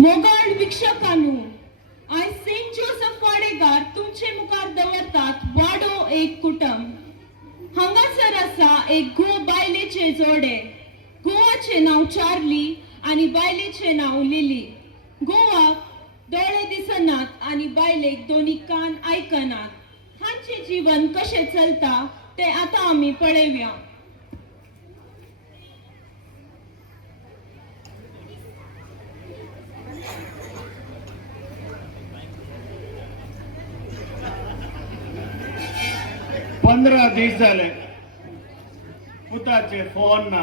मोगल वीक्षकांनो, आयज Saint Joseph Wadekar तुमचे मुखार दवरतात वाडो एक कुटुंब। हांगासर आसा एक घो बायलेचे जोडे। घोवाचे नाव चार्ली आणि बायलेचे नाव लिली। घोवाक दोळे दिसनात आणि बायलेक दोन्ही कान आयकनात। हांचे जीवन कशें चलता ते आता आमी पळयवया। 15 दीस झाले पुताचे फोन ना।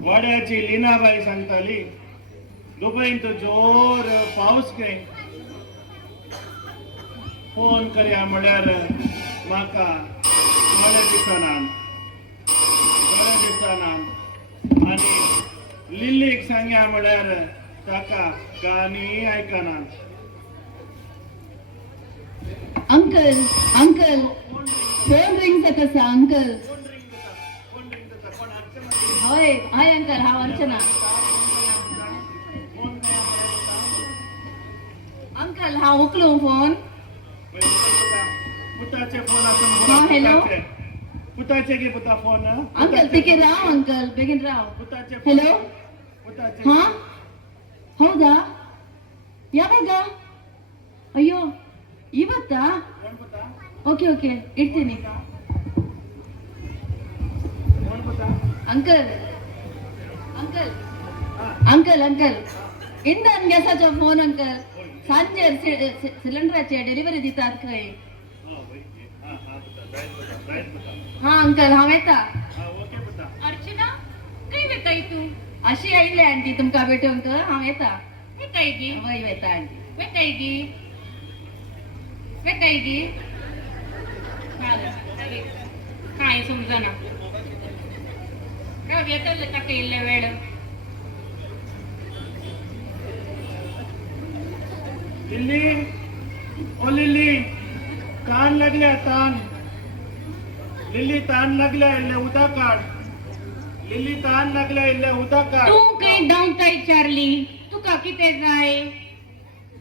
वाड्याची लिनाबाई सांगताली दुबईन तो जोर पावस खंय फोन करया म्हळ्यार म्हाका थोड्या दिसांनी आनी लिल्लीक सांगया म्हळ्यार ताका गाणी आयकना। अंकल अंकल फोन रिंग जाता अंकल। हय हय अंकल, हांव अर्चना। अंकल हांव उखलू फोन। पुताचे फोन आसून हॅलो पुताचे घे पुता फोन। अंकल बेगीन राव, अंकल बेगीन राव। पुताचे हॅलो पुताचे ಹಾ ಹೌದಾ ಯಾವಾಗ ಅಯ್ಯೋ ಇವತ್ತಾ कोण पुता ಓಕೆ ಓಕೆ ಇಡ್ತೀನಿ कोण पुता अंकल अंकल अंकल अंकल इंदान गॅसाचो फोन अंकल। सांजे सिलेंडराचे डिलिव्हरी दितात खंय। हा अंकल हांव येता। ओके पुता। अर्चना खंय वेताय तू? अशी आयिल्ले आंटी तुमका भेटूंक। हांव येता। वेताय गी? वय वेता आंटी। वेताय गी? वेताय गी? काय समजना। काय येतले ताका इल्ले वेळ। लिली ओ लिली ताण लागल्या ताण। लिली ताण लागल्या इल्ले उदक काड। लिली ताण लागल्या इल्ले उदक काड। तू खंय धांवताय चार्ली? तुका कितें जाय?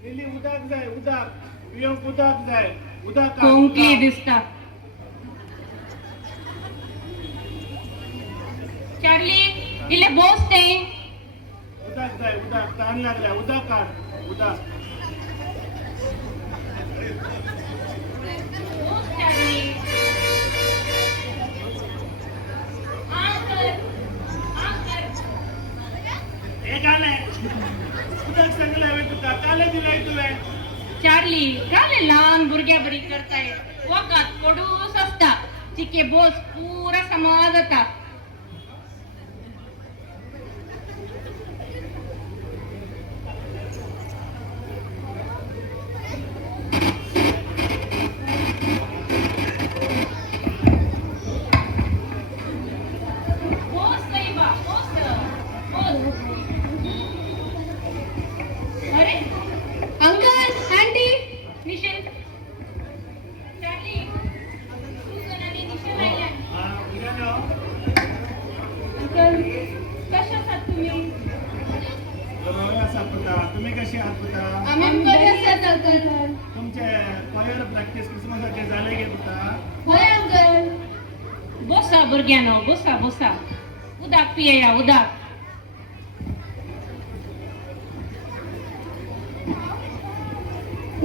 लिली उदक जाय उदक पिवंक उदक जाय उदक काड। कोंकली दिसता। चार्ली इल्ले बोस ते। उदक जाय उदक ताण लागल्या उदक काड उदक। बोस चार्ली। हे गाणे उदक सांगले हांवें तुका काले दिलय तुवें। चार्ली काले ल्हान भुरग्या बरी करताय। वकात कडूस आसता तिके बोस पुरा समाज जाता। बोस नाही बा बोस बोस। अरे अंकल आंटी निशल चार्ली सुगनाने निशल आयला। हा उद्यानो अंकल कशा आहात तुम्ही? बरोबर आसा पुता। तुम्ही कशी आहात पुता? आम्ही बरे आसात अंकल। तुमचे कोयर प्रॅक्टिस क्रिसमसाचे जाले गे पुता? होय अंकल। बोसा भुरग्यानो बोसा बोसा। उदक पियेया उदक।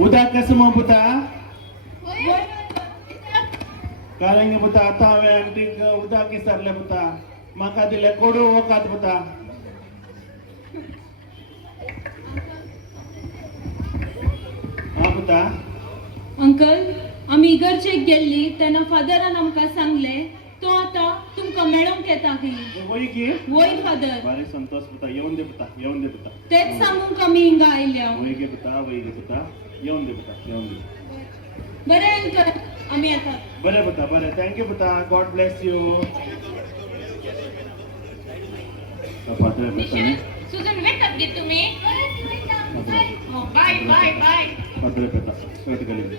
उदक कसं मग पुता? होय कारण पुता आता हांवें आंटीक उदक विचारलें पुता। म्हाका दिलें कोडू वकात पुता। हा पुता अंकल आम्ही इगर्जेक गेल्ली तेन्ना फादरान आमकां सांगले तो आता तुमकां मेळोंक येता खंय। वय की वय फादर। बरें संतोष पुता येवन दे पुता येवन दे पुता। तेच सांगूंक आमी हिंगा आयल्या। वय गे पुता येवन दे पुता येवन दे। बरें अंकल आमी येतात। बरें पुता बरें थँक्यू पुता गॉड ब्लेस यू। पात्र निशल सुजन वेतात गे तुम्ही? हो बाय बाय बाय। पात्र पेता शर्ट घाली।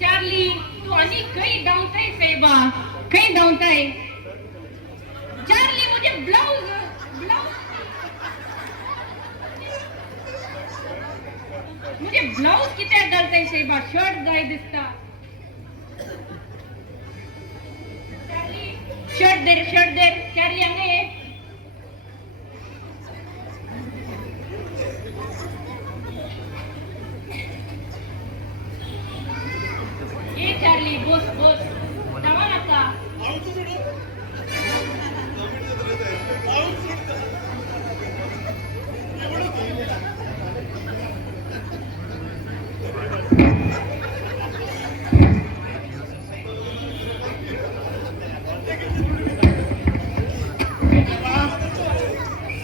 चार्ली तू आणि खंय धांवताय साहेबा खंय धांवताय? ब्लाउज म्हणजे ब्लाउज किती घालताय शेबा शर्ट जाय दिसता शर्ट दे चार्ली अंगे ए चार्ली बोस जावा नका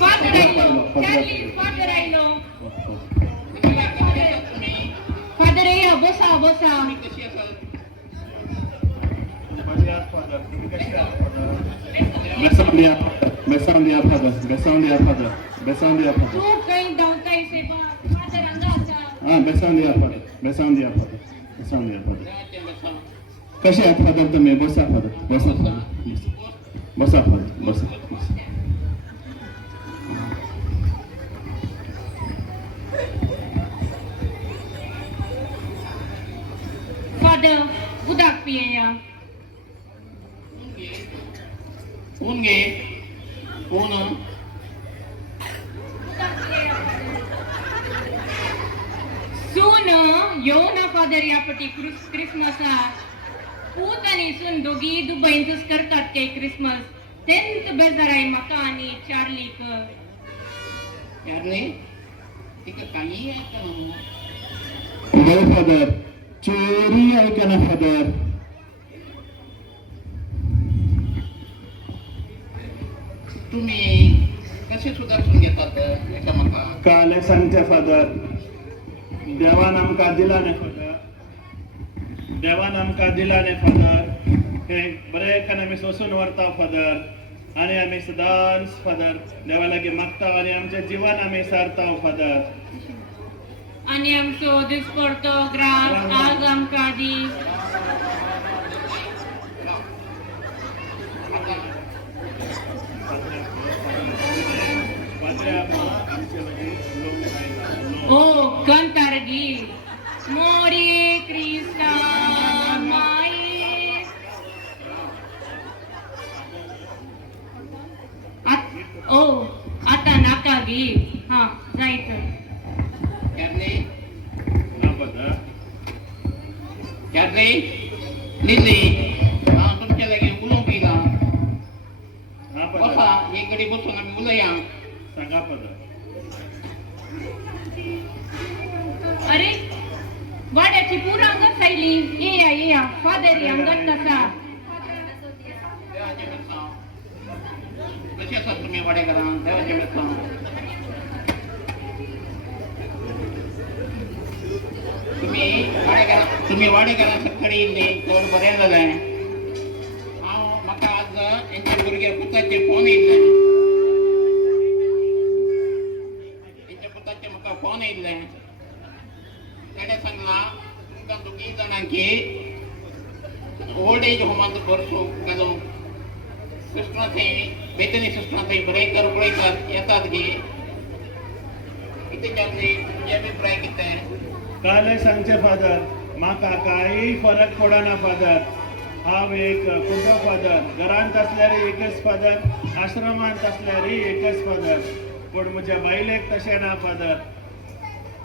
Father I know. Charlie, father I know. Father या बसा Besound dia father. तू कहीं धावताय से बा father अंगाचा Besound dia father. कसे आहात फादर तुम्ही? बसा father. father udak piye ya कोण गे कोण सून येऊ ना फादर यापटी क्रिसमस पूत आणि सून दोघी दुबईंच करतात ते क्रिसमस तेंत बेजार आहे म्हाका आणि चार्लीक चार्ली तिका काही आहे का हो फादर. चोरी ऐका ना फादर. तुम्ही कसे सुधारून घेतात एकामेका काल सांगते फादर. देवान आमका दिला ने फादर. हे बरे खान आम्ही सोसून व्हरता फादर आणि आम्ही सदांच फादर देवा लागी मागता आणि आमचे जीवन आम्ही सारता फादर. आणि आमचो दिसपडतो ग्रास आज आमका दी ओ कंटारगी मोरी क्रिस्ता माई आता नाका गी हा जायचं चार्ली लिली तुमच्या जागी उलो पिला बसा इकडे बसून आम्ही उलया सांगा फादर. अरे वाड्याची पूर अंगत सायली ये या फादर अंगत नसा कसे असतात तुम्ही वाडेकरा देवाच्या वेळेस तुम्ही वाडेकरा सकाळी येयल्ली कोण बरें जालें म्हाका आज हेंच्या भुरग्या पुताचे फोन येयल्ले म्हाका फोन येयल्ले ताणें सांगला तुमकां दोगी जाणांकी ओल्ड एज होमांत भरसूंक घालूंक सिस्टरां थंय बेतनी सिस्टरां थंय बरयकार पळयतात येतात गे कितें जाल्ली तुजे अभिप्राय कितें काल सांगचे फादर. म्हाका काही फरक पडना फादर. हांव एक कुटुंब फादर. घरांत असल्यारी एकच फादर आश्रमांत असल्यारी एकच फादर. पण म्हज्या बायलेक तशें ना फादर.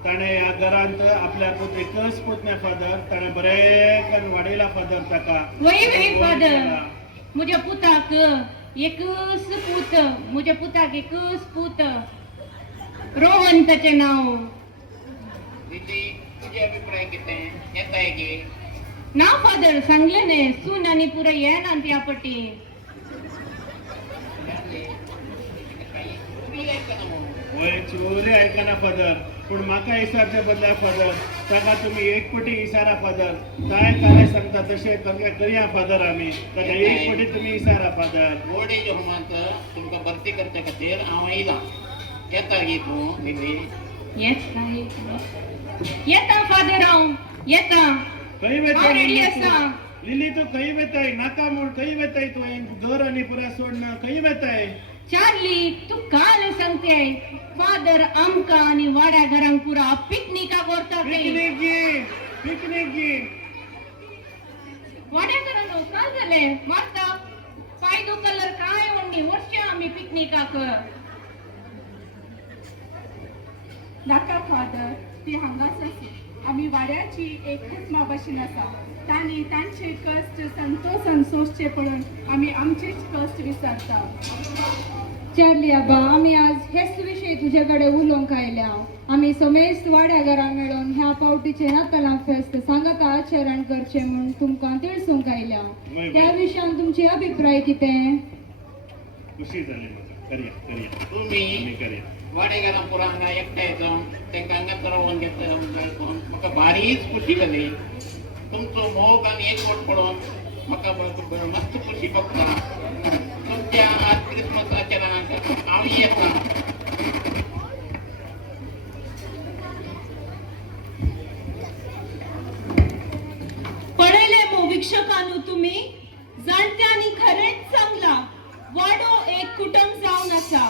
ताणें ह्या घरांत आपल्याक एकच पुतणे फादर. ताणें बरें करून वाडयला फादर ताका. वय फादर म्हज्या पुताक एकच पूत रोहन ताचें नांव. तुझे अभिप्राय कितें येताय गे ना फादर सांगले ने सून आणि पुरे येना त्या पटी वय चोरी ऐकना फादर. पण म्हाका इसारच्या बदला फादर ताका तुम्ही एक पटी इसारा फादर. काय सांगता तशें करया फादर आमी. ताका एक पटी तुम्ही इसारा फादर. ओल्ड एज होमांत तुमकां भरती करचे खातीर हांव येयलां येता गे तूं लिली येता फादर हांव येता खंय हांव रेडी वेताय आसा. लिली तू खंय वेताय? नाका म्हूण खंय वेताय तू? घर आनी पुरा सोडना खंय वेताय? चार्ली तू काल सांगते फादर आमका आणि वाड्या घरांक पुरा पिकनिका करतात पिकनिक वाड्या घरांक काय झाले मारता पायदो कलर काय ओंडी वर्ष आम्ही पिकनिकाक नाका फादर ती हांगाच आसी आमी वाड्याची एक कुटुंबा भशेन आसा तांणी तांचे कश्ट संतोष आनी सोंसचे पळोवन आमी आमचेच कश्ट विसरता चार्ली आबा आम्ही आज हेच विषयी तुझ्याकडे उलोवंक आयल्या आम्ही समेस्त वाड्या घरां मेळून ह्या पावटीचे नातालां फेस्त सांगाता आचरण करचे म्हूण तुमकां तिळसूंक आयल्या त्या विशयान तुमचे अभिप्राय कितें खुशी जाली म्हाका करया तुम्ही करया वाडेकारां पुरा हांगा एकठांय जावन तांकां हांगा रावोवन घेतले म्हाका भारीच खुशी जाली तुमचो मोग आनी एकवट पळोवन म्हाका मस्त खुशी भोगता तुमच्या आज क्रिसमस आचरणाक हांव येता पळयले मो वीक्षकांनो तुम्ही जाणट्यांनी खरेंच सांगला वाडो एक कुटुंब जावन आसा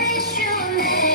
wish you